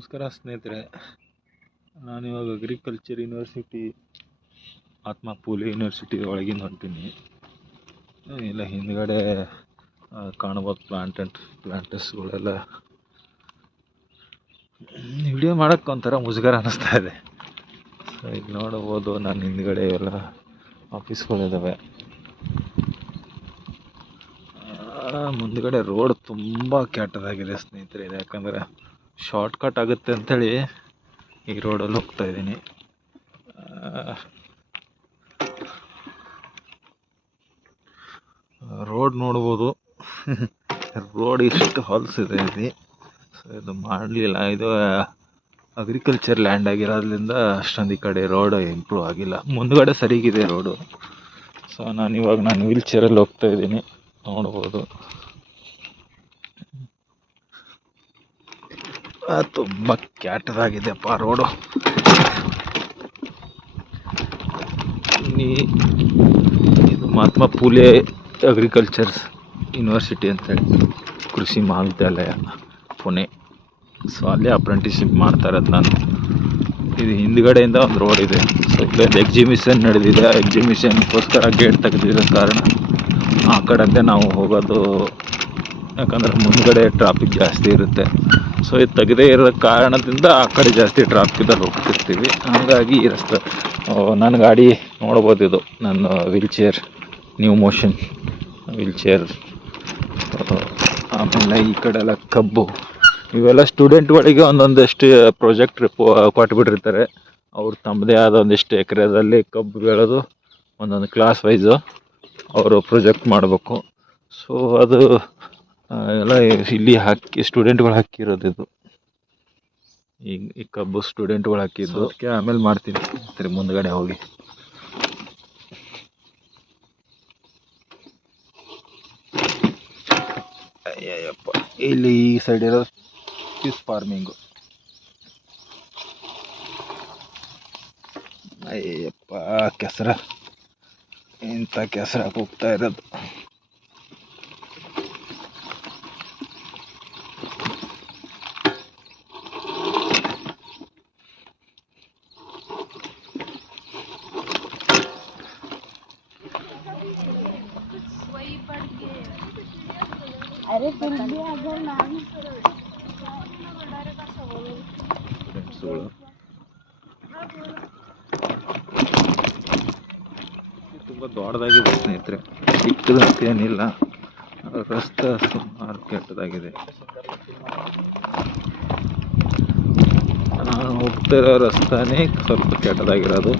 ನಮಸ್ಕಾರ ಸ್ನೇಹಿತರೆ. ನಾನಿವಾಗ ಅಗ್ರಿಕಲ್ಚರ್ ಯೂನಿವರ್ಸಿಟಿ ಆತ್ಮ ಪೂಲಿ ಯೂನಿವರ್ಸಿಟಿ ಒಳಗಿಂದ ಹೊಂಟೀನಿ. ಇಲ್ಲ, ಹಿಂದ್ಗಡೆ ಕಾಣಬೋದು ಪ್ಲಾಂಟ್ ಅಂಡ್ ಪ್ಲಾಂಟಸ್ಗಳೆಲ್ಲ ವಿಡಿಯೋ ಮಾಡೋಕ್ಕೆ ಒಂಥರ ಮುಜುಗರ ಅನ್ನಿಸ್ತಾ ಇದೆ. ಸೊ ಈಗ ನೋಡ್ಬೋದು ನಾನು ಹಿಂದ್ಗಡೆ ಎಲ್ಲ ಆಫೀಸ್ಗಳಿದ್ದಾವೆ ಮುಂದ್ಗಡೆ ರೋಡ್ ತುಂಬ ಕೆಟ್ಟದಾಗಿದೆ ಸ್ನೇಹಿತರೆ. ಯಾಕಂದರೆ ಶಾರ್ಟ್ ಕಟ್ ಆಗುತ್ತೆ ಅಂಥೇಳಿ ಈ ರೋಡಲ್ಲಿ ಹೋಗ್ತಾ ಇದ್ದೀನಿ. ರೋಡ್ ನೋಡ್ಬೋದು. ರೋಡ್ ಇಷ್ಟು ಇದೆ ಇಲ್ಲಿ. ಸೊ ಇದು ಮಾಡಲಿಲ್ಲ. ಇದು ಅಗ್ರಿಕಲ್ಚರ್ ಲ್ಯಾಂಡ್ ಆಗಿರೋದ್ರಿಂದ ಅಷ್ಟೊಂದು ಈ ಕಡೆ ರೋಡ್ ಇಂಪ್ರೂವ್ ಆಗಿಲ್ಲ. ಮುಂದ್ಗಡೆ ಸರಿಗಿದೆ ರೋಡು ಸೊ ನಾನು ಇವಾಗ ನಾನು ವೀಲ್ ಚೇರಲ್ಲಿ ಹೋಗ್ತಾ ಇದ್ದೀನಿ. ನೋಡ್ಬೋದು ಆ, ತುಂಬ ಕೆಟ್ಟದಾಗಿದೆಪ್ಪ ರೋಡು. ಈ- ಇದು ಮಹಾತ್ಮ ಪೂಲೆ ಅಗ್ರಿಕಲ್ಚರ್ಸ್ ಯೂನಿವರ್ಸಿಟಿ ಅಂತೇಳಿ ಕೃಷಿ ಮಹಾವಿದ್ಯಾಲಯ, ಪುಣೆ. ಸೊ ಅಲ್ಲೇ ಅಪ್ರೆಂಟಿಸ್ಶಿಪ್ ಮಾಡ್ತಾ ಇರೋದು ನಾನು. ಇದು ಹಿಂದ್ಗಡೆಯಿಂದ ಒಂದು ರೋಡ್ ಇದೆ. ಸೊ ಇಲ್ಲೊಂದು ಎಕ್ಸಿಬಿಷನ್ ನಡೆದಿದೆ. ಎಕ್ಸಿಬಿಷನ್ಗೋಸ್ಕರ ಗೇಟ್ ತೆಗೆದಿರೋ ಕಾರಣ ಆ ಕಡೆಗೆ ನಾವು ಹೋಗೋದು ಯಾಕಂದ್ರೆ ಮುಂದ್ಗಡೆ ಟ್ರಾಫಿಕ್ ಜಾಸ್ತಿ ಇರುತ್ತೆ. ಸೊ ಇದು ತೆಗೆದೇ ಇರೋ ಕಾರಣದಿಂದ ಆ ಕಡೆ ಜಾಸ್ತಿ ಟ್ರಾಫಿಕಲ್ಲಿ ಹೋಗ್ತಿರ್ತೀವಿ. ಹಾಗಾಗಿ ಈ ರಸ್ತೆ ನನ್ನ ಗಾಡಿ ನೋಡ್ಬೋದು ಇದು. ನನ್ನ wheelchair new motion wheelchair ಆಮೇಲೆ ಈ ಕಡೆ ಎಲ್ಲ ಕಬ್ಬು. ಇವೆಲ್ಲ ಸ್ಟೂಡೆಂಟ್ಗಳಿಗೆ ಒಂದೊಂದಷ್ಟು ಪ್ರಾಜೆಕ್ಟ್ ಕೊಟ್ಬಿಟ್ಟಿರ್ತಾರೆ. ಅವ್ರು ತಮ್ಮದೇ ಆದ ಒಂದಿಷ್ಟು ಎಕರೆದಲ್ಲಿ ಕಬ್ಬು ಬೆಳೆದು, ಒಂದೊಂದು ಕ್ಲಾಸ್ ವೈಸು ಅವರು ಪ್ರೊಜೆಕ್ಟ್ ಮಾಡಬೇಕು. ಸೊ ಅದು ಎಲ್ಲ ಇಲ್ಲಿ ಹಾಕಿ ಸ್ಟೂಡೆಂಟ್ಗಳು ಹಾಕಿರೋದು ಇದು. ಈಗ ಈ ಕಬ್ಬು ಸ್ಟೂಡೆಂಟ್ಗಳು ಹಾಕಿದ್ದು. ಅದಕ್ಕೆ ಆಮೇಲೆ ಮಾಡ್ತೀನಿ. ಸರಿ ಮುಂದ್ಗಡೆ ಹೋಗಿ. ಅಯ್ಯಪ್ಪ ಇಲ್ಲಿ ಈ ಸೈಡ್ ಇರೋ ಫಿಶ್ ಫಾರ್ಮಿಂಗು ಅಯ್ಯಪ್ಪ ಕೆಸರ. ಇಂಥ ಕೆಸರ ಹೋಗ್ತಾ ಇರೋದು. अरे फिर भी अगर नाम ಫ್ರೆಂಡ್ಸ್ಗಳು ತುಂಬ ದೊಡ್ಡದಾಗಿದೆ ಸ್ನೇಹಿತರೆ ಚಿಕ್ಕದಂತ ಏನಿಲ್ಲ ರಸ್ತೆ ಸುಮಾರು ಕೆಟ್ಟದಾಗಿದೆ ನಾನು ಹೋಗ್ತಿರೋ ರಸ್ತಾನೇ ಸ್ವಲ್ಪ ಕೆಟ್ಟದಾಗಿರೋದು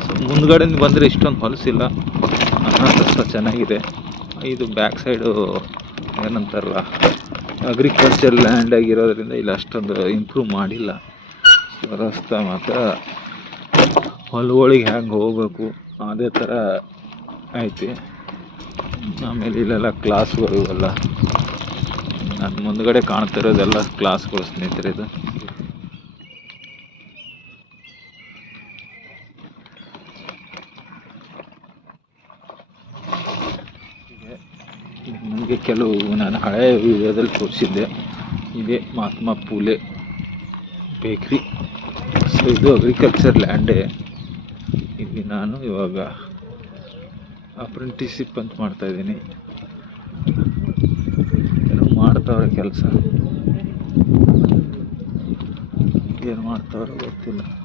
ಸೊ ಮುಂದ್ಗಡೆಯಿಂದ ಬಂದರೆ ಇಷ್ಟೊಂದು ಹೊಲಸಿಲ್ಲ ರಸ್ತೆ ಚೆನ್ನಾಗಿದೆ ಇದು ಬ್ಯಾಕ್ ಸೈಡು ಏನಂತಾರಲ್ಲ ಅಗ್ರಿಕಲ್ಚರ್ ಲ್ಯಾಂಡ್ ಆಗಿರೋದ್ರಿಂದ ಇಲ್ಲಿ ಅಷ್ಟೊಂದು ಇಂಪ್ರೂವ್ ಮಾಡಿಲ್ಲ. ರಸ್ತೆ ಮಾತ್ರ ಹೊಲಗಳಿಗೆ ಹ್ಯಾಂಗೆ ಹೋಗ್ಬೇಕು, ಅದೇ ಥರ ಐತಿ. ಆಮೇಲೆ ಇಲ್ಲೆಲ್ಲ ಕ್ಲಾಸ್ಗಳು ಇವೆಲ್ಲ ನನ್ನ ಮುಂದ್ಗಡೆ ಕಾಣ್ತಿರೋದೆಲ್ಲ ಕ್ಲಾಸ್ಗಳು ಸ್ನೇಹಿತರೆ ಇದು ಹೀಗೆ ನನಗೆ ಕೆಲವು ನಾನು ಹಳೆಯ ವಿಡಿಯೋದಲ್ಲಿ ತೋರಿಸಿದ್ದೆ. ಇದೆ ಮಹಾತ್ಮ ಪೂಲೆ ಬೇಕ್ರಿ. ಸೊ ಇದು ಅಗ್ರಿಕಲ್ಚರ್ ಲ್ಯಾಂಡೇ ಇಲ್ಲಿ ನಾನು ಇವಾಗ ಅಪ್ರೆಂಟಿಸಿಪ್ ಅಂತ ಮಾಡ್ತಾ ಇದ್ದೀನಿ. ಏನೋ ಮಾಡ್ತಾವ್ರೆ ಕೆಲಸ. ಏನು ಮಾಡ್ತಾವ್ರೆ ಗೊತ್ತಿಲ್ಲ.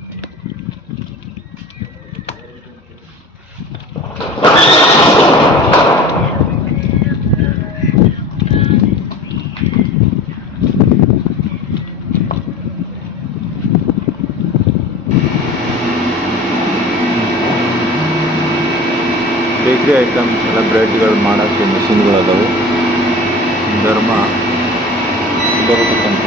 ಐಟಮ್ಸ್ ಎಲ್ಲ ಬ್ರೆಡ್ಗಳು ಮಾಡೋಕ್ಕೆ ಮೆಷಿನ್ಗಳು ಅದಾವೆ ಧರ್ಮ ಬರಬೇಕಂತ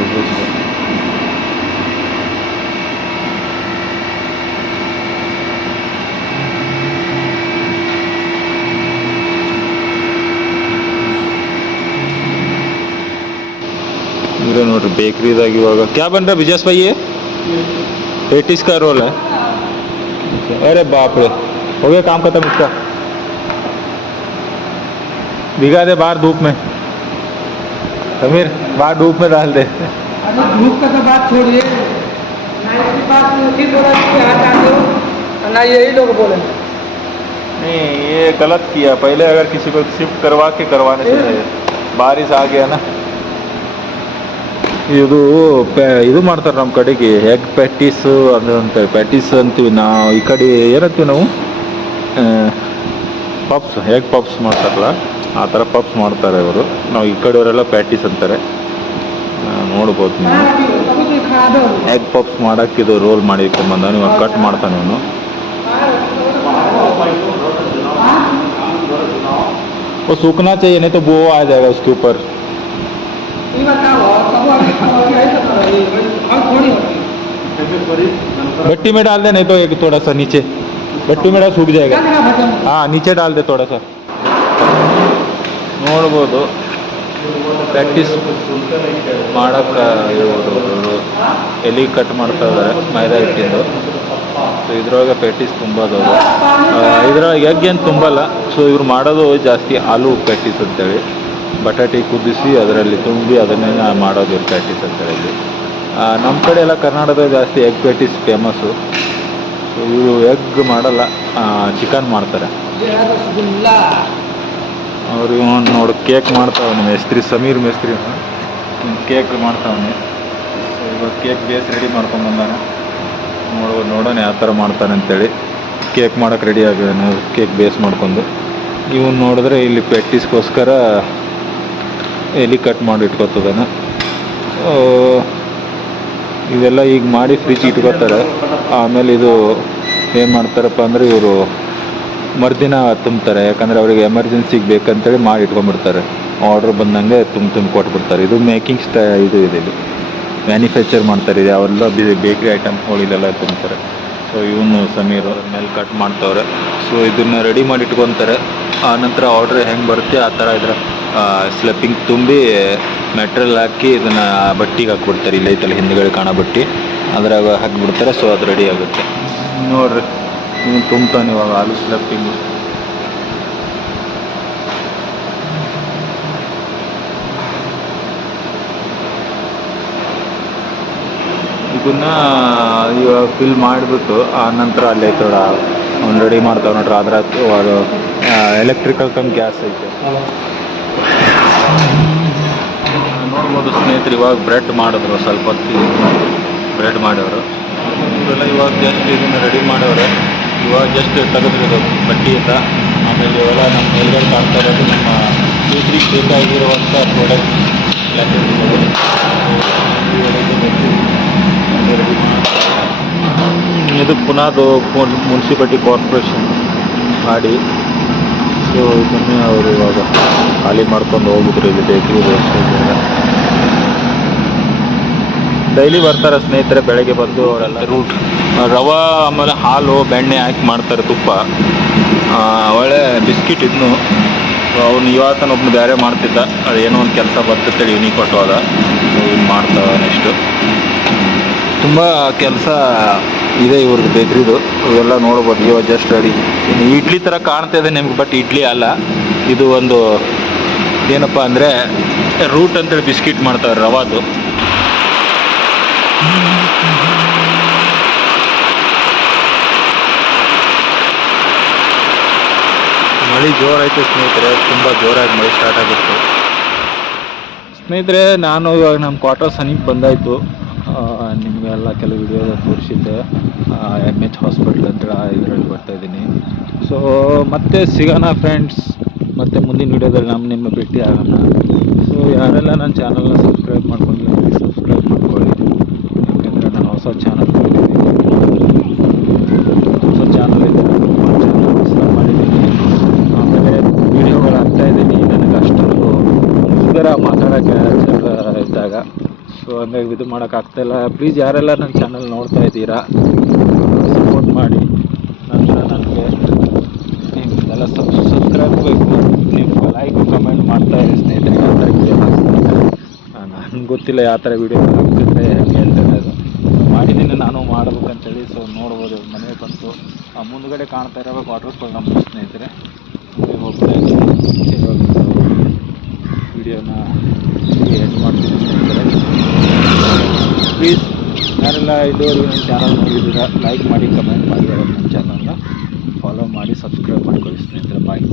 ಇದ್ರೆ ನೋಡ್ರಿ ಬೇಕ್ರಿದಾಗ ಇವಾಗ ಕ್ಯಾ ಬನ್ रहा विजस भाई ये पेटिस का रोल है अरे बाप रे हो गया काम खत्म इसका भिगा दे बाहर धूप में समीर बाहर धूप में डाल दे अरे धूप का तो बात छोड़िए ना इसकी बात उसी बोला कि यहाँ डाल दो और ना यही लोग बोले नहीं ये गलत किया पहले अगर किसी को शिफ्ट करवा के करवाने चाहिए बारिश आ गया ना ಇದು ಪೆ ಇದು ಮಾಡ್ತಾರೆ ನಮ್ಮ ಕಡೆಗೆ ಎಗ್ ಪ್ಯಾಟೀಸ್ ಅದು ಅಂತ ಪ್ಯಾಟೀಸ್ ಅಂತೀವಿ ನಾವು ಈ ಕಡೆ ಏನಂತೀವಿ ನಾವು ಪಪ್ಸ್ ಎಗ್ ಪಪ್ಸ್ ಮಾಡ್ತಾರಲ್ಲ ಆ ಥರ ಪಪ್ಸ್ ಮಾಡ್ತಾರೆ ಇವರು ನಾವು ಈ ಕಡೆಯವರೆಲ್ಲ ಪ್ಯಾಟೀಸ್ ಅಂತಾರೆ ಆ, ನೋಡ್ಬೋದು ನೀವು कभी कोई खा दो ಎಗ್ ಪಪ್ಸ್ ಮಾಡಕ್ಕೆ ಇದು ರೋಲ್ ಮಾಡಿ ಇಟ್ಕೊಂಬಂದ ನೀವು ಕಟ್ ಮಾಡ್ತಾನೆ ಇವನು वो सूखना चाहिए नहीं तो वो आ जाएगा उसके ऊपर ये बताओ कब अभी ऐसा करो ये और थोड़ी होती भट्टी में डाल दे नहीं तो एक थोड़ा सा नीचे भट्टी में डाल सूख क्या जाएगा करा भजन हाँ नीचे डाल दे थोड़ा सा ನೋಡ್ಬೋದು ಪ್ರಾಕ್ಟೀಸ್ ಮಾಡಕ್ಕೆ ಇವರು ಎಲೆ ಕಟ್ ಮಾಡ್ತಾ ಇದ್ದಾರೆ ಮೈದಾ ಹಿಟ್ಟಿಂದು ಸೊ ಇದ್ರೊಳಗೆ ಪ್ಯಾಟೀಸ್ ತುಂಬೋದು ಇದ್ರೊಳಗೆ ಎಗ್ ಏನು ತುಂಬಲ್ಲ ಸೊ ಇವ್ರು ಮಾಡೋದು ಜಾಸ್ತಿ ಆಲೂ ಪ್ಯಾಟೀಸ್ ಅಂತೇಳಿ ಬಟಾಟೆ ಕುದಿಸಿ ಅದರಲ್ಲಿ ತುಂಬಿ ಅದನ್ನೇ ಮಾಡೋದು ಇವ್ರು ಪ್ಯಾಟೀಸ್ ಅಂತೇಳಿ ಇಲ್ಲಿ ನಮ್ಮ ಕಡೆ ಎಲ್ಲ ಕರ್ನಾಟಕದ ಜಾಸ್ತಿ ಎಗ್ ಪ್ಯಾಟೀಸ್ ಫೇಮಸ್ಸು ಸೊ ಇವರು ಎಗ್ ಮಾಡಲ್ಲ ಚಿಕನ್ ಮಾಡ್ತಾರೆ. ಅವರು ನೋಡು ಕೇಕ್ ಮಾಡ್ತಾವನೆ, ಮೇಸ್ತ್ರಿ, ಸಮೀರ್ ಮೇಸ್ತ್ರಿ ಕೇಕ್ ಮಾಡ್ತಾವನೆ. ಇವಾಗ ಕೇಕ್ ಬೇಸ್ ರೆಡಿ ಮಾಡ್ಕೊಂಡು ಬಂದಾನೆ. ನೋಡೋಣ ಯಾವ ಥರ ಮಾಡ್ತಾನೆ ಅಂತೇಳಿ. ಕೇಕ್ ಮಾಡೋಕೆ ರೆಡಿ ಆಗಿದ್ದಾನೆ ಕೇಕ್ ಬೇಸ್ ಮಾಡ್ಕೊಂಡು. ಇವನು ನೋಡಿದ್ರೆ ಇಲ್ಲಿ ಪೆಟ್ಟಿಸ್ಗೋಸ್ಕರ ಎಲೆ ಕಟ್ ಮಾಡಿ ಇಟ್ಕೊತದಾನೆ. ಇವೆಲ್ಲ ಈಗ ಮಾಡಿ ಫ್ರಿಜ್ ಇಟ್ಕೋತಾರೆ. ಆಮೇಲೆ ಇದು ಏನು ಮಾಡ್ತಾರಪ್ಪ ಅಂದರೆ ಇವರು ಮರುದಿನ ತುಂಬ್ತಾರೆ. ಯಾಕಂದರೆ ಅವರಿಗೆ ಎಮರ್ಜೆನ್ಸಿಗೆ ಬೇಕಂತೇಳಿ ಮಾಡಿ ಇಟ್ಕೊಂಡ್ಬಿಡ್ತಾರೆ. ಆರ್ಡ್ರ್ ಬಂದಂಗೆ ತುಂಬ ತುಂಬ ಕೊಟ್ಬಿಡ್ತಾರೆ. ಇದು ಮೇಕಿಂಗ್ ಸ್ಟೈ ಇದು ಇದೆ ಇದು ಮ್ಯಾನುಫ್ಯಾಕ್ಚರ್ ಮಾಡ್ತಾರೆ. ಇದು ಅವೆಲ್ಲ ಬೇಕ್ರಿ ಐಟಮ್ಸ್ಗಳು ಇದೆಲ್ಲ ತುಂಬ್ತಾರೆ. ಸೊ ಇವನು ಸಮೀರ್ ಮೇಲೆ ಕಟ್ ಮಾಡ್ತವ್ರೆ. ಸೊ ಇದನ್ನು ರೆಡಿ ಮಾಡಿ ಇಟ್ಕೊತಾರೆ. ಆ ನಂತರ ಆರ್ಡ್ರ್ ಹೆಂಗೆ ಬರುತ್ತೆ, ಆ ಥರ ಇದರ ಸ್ಲಪ್ಪಿಂಗ್ ತುಂಬಿ ಮೆಟ್ರಲ್ ಹಾಕಿ ಇದನ್ನು ಬಟ್ಟಿಗೆ ಹಾಕ್ಬಿಡ್ತಾರೆ. ಇಲ್ಲೈತಲ್ಲಿ ಹಿಂದ್ಗಡೆ ಕಾಣೋ ಬಟ್ಟಿ. ಅದ್ರಾಗ ಹಾಕಿಬಿಡ್ತಾರೆ ಸೊ ಅದು ರೆಡಿ ಆಗುತ್ತೆ. ನೋಡ್ರಿ ನೀವು ತುಂಬ್ತಾನೆ ಇವಾಗ ಆಲೂ ಸ್ಲಪ್ಪಿಂಗು ಇದನ್ನ ಇವಾಗ ಫಿಲ್ ಮಾಡಿಬಿಟ್ಟು ಆ ನಂತರ ಅಲ್ಲಿ ಐತೋಡ ಅವ್ನು ರೆಡಿ ಮಾಡ್ತಾವೆ ನೋಡ್ರಿ ಅದ್ರ ಅದು ಎಲೆಕ್ಟ್ರಿಕಲ್ ಕಮ್ ಗ್ಯಾಸ್ ಐತೆ. ನೋಡ್ಬೋದು ಸ್ನೇಹಿತರು ಇವಾಗ ಬ್ರೆಡ್ ಮಾಡಿದ್ರು ಸ್ವಲ್ಪ ಹೊತ್ತು ಬ್ರೆಡ್ ಮಾಡೋರು. ಇವೆಲ್ಲ ಇವಾಗ ಜಸ್ಟ್ ಇದನ್ನು ರೆಡಿ ಮಾಡೋರು. ಇವಾಗ ಜಸ್ಟ್ ತೆಗೆದ್ರಿದು ಬಟ್ಟಿಯಿಂದ. ಆಮೇಲೆ ಇವೆಲ್ಲ ನಮ್ಮ ಮೇಲ್ಗಡೆ ಕಾಣ್ತಾ ಇರೋದು ನಮ್ಮ ಸೂತ್ರಿಗೆ ಬೇಕಾಗಿರುವಂಥ ಪ್ರಾಡಕ್ಟ್ ಇದು ಪುನಃ ಮುನ್ಸಿಪಾಲ್ಟಿ ಕಾರ್ಪೊರೇಷನ್ ಮಾಡಿ. ಸೊ ಇದನ್ನೇ ಅವರು ಇವಾಗ ಖಾಲಿ ಮಾಡ್ಕೊಂಡು ಹೋಗಿದ್ರು ಇಲ್ಲಿ ಬೇಕ್ರಿ ಡೈಲಿ ಬರ್ತಾರೆ ಸ್ನೇಹಿತರೆ ಬೆಳಗ್ಗೆ ಬಂದು ಅವರೆಲ್ಲ. ರೂಟ್ ರವ, ಆಮೇಲೆ ಹಾಲು, ಬೆಣ್ಣೆ ಹಾಕಿ ಮಾಡ್ತಾರೆ ತುಪ್ಪ. ಒಳ್ಳೆ ಬಿಸ್ಕಿಟ್ ಇದ್ನು. ಅವನು ಇವತ್ತನ ಒಬ್ಬನು ಬೇರೆ ಮಾಡ್ತಿದ್ದ. ಏನೋ ಒಂದು ಕೆಲಸ ಬರ್ತೇಳಿ ಇವನಿಗೆ ಕೊಟ್ಟು ಹೋದ ಮಾಡ್ತಾವ ನೆಕ್ಸ್ಟು ತುಂಬ ಕೆಲಸ ಇದೆ ಇವ್ರದ್ದು ಬೇಕ್ರಿದು. ಇವೆಲ್ಲ ನೋಡ್ಬೋದು. ಇವಾಗ ಜಸ್ಟ್ ರೆಡಿ ಇನ್ನು ಇಡ್ಲಿ ಥರ ಕಾಣ್ತಾ ಇದೆ ನಿಮ್ಗೆ ಬಟ್ ಇಡ್ಲಿ ಅಲ್ಲ. ಇದು ಒಂದು, ಏನಪ್ಪ ಅಂದರೆ ರೂಟ್ ಅಂತೇಳಿ ಬಿಸ್ಕಿಟ್ ಮಾಡ್ತಾರೆ ರವಾದು. ಮಳೆ ಜೋರಾಯಿತು ಸ್ನೇಹಿತರೆ, ತುಂಬ ಜೋರಾಗಿ ಮಳೆ ಸ್ಟಾರ್ಟ್ ಆಗಿತ್ತು. ಸ್ನೇಹಿತರೆ, ನಾನು ಇವಾಗ ನಮ್ಮ ಕ್ವಾರ್ಟರ್ ಸನಿಗೆ ಬಂದಾಯಿತು. ನಿಮಗೆಲ್ಲ ಕೆಲವು ವಿಡಿಯೋದ ತೋರಿಸಿದ್ದೆ. ಎಂ ಎಚ್ ಹಾಸ್ಪಿಟ್ಲ್ ಹತ್ರ ಇದರಲ್ಲಿ ಬರ್ತಾ ಇದ್ದೀನಿ. ಸೊ ಮತ್ತೆ ಸಿಗೋಣ ಫ್ರೆಂಡ್ಸ್ ಮತ್ತೆ ಮುಂದಿನ ವಿಡಿಯೋದಲ್ಲಿ ನಮ್ಮ ನಿಮ್ಮ ಭೇಟಿ ಆಗೋಣ. ಸೊ ಯಾರೆಲ್ಲ ನನ್ನ ಚಾನಲ್ನ ಸಬ್ಸ್ಕ್ರೈಬ್ ಮಾಡ್ಕೊಂಡಿಲ್ಲ ಪ್ಲೀಸ್ ಸಬ್ಸ್ಕ್ರೈಬ್ ಮಾಡ್ಕೊಳ್ಳಿ ಯಾಕೆಂದರೆ ನಾನು ಹೊಸ ಚಾನಲ್ ಹೊಸ ಚಾನಲ್ ಆಮೇಲೆ ಹಾಕ್ತಾ ಇದ್ದೀನಿ ನನಗೆ ಅಷ್ಟೊಂದು ಇದ್ದಾಗ ಸೊ ಹಂಗಾಗಿ ಇದು ಮಾಡೋಕ್ಕಾಗ್ತಾಯಿಲ್ಲ ಪ್ಲೀಸ್ ಯಾರೆಲ್ಲ ನನ್ನ ಚಾನಲ್ ನೋಡ್ತಾ ಇದ್ದೀರಾ ಸಪೋರ್ಟ್ ಮಾಡಿ ನಂತರ ನನಗೆ ನಿಮ್ಮೆಲ್ಲ ಸಬ್ ಸಬ್ಸ್ಕ್ರೈಬ್ ಬೇಕು ನೀವು ಲೈಕ್ ಕಮೆಂಟ್ ಮಾಡ್ತಾ ಇರಿ ಸ್ನೇಹಿತರೆ ಯಾವ ಥರ ವಿಡಿಯೋ ನನಗೆ ಗೊತ್ತಿಲ್ಲ ಯಾವ ಥರ ವಿಡಿಯೋ ಹೆಂಗೆ ಹೇಳ್ತಾರೆ ಮಾಡಿದ್ದೀನಿ ನಾನು ಮಾಡ್ಬೇಕಂತೇಳಿ ಸೊ ನೋಡ್ಬೋದು ಮನೆಗೆ ಬಂತು. ಮುಂದ್ಗಡೆ ಕಾಣ್ತಾ ಇರೋ ವಾಟರ್ ಫಾಲ್ ನಮ್ಮ ಸ್ನೇಹಿತರೆ. ಹೋಗ್ತಾ ವಿಡಿಯೋನ ಎಂಡ್ ಮಾಡ್ತೀನಿ ಸ್ನೇಹಿತರೆ. ಪ್ಲೀಸ್ ಯಾರೆಲ್ಲ ಇದುವರೆಗೂ ನನ್ನ ಚಾನಲ್ ನೋಡಿದ್ದೀರಾ ಲೈಕ್ ಮಾಡಿ ಕಮೆಂಟ್ ಮಾಡಿ, ನನ್ನ ಚಾನಲ್ನ ಫಾಲೋ ಮಾಡಿ ಸಬ್ಸ್ಕ್ರೈಬ್ ಮಾಡ್ಕೊಳ್ಳಿ ಸ್ನೇಹಿತರೆ. ಬಾಯ್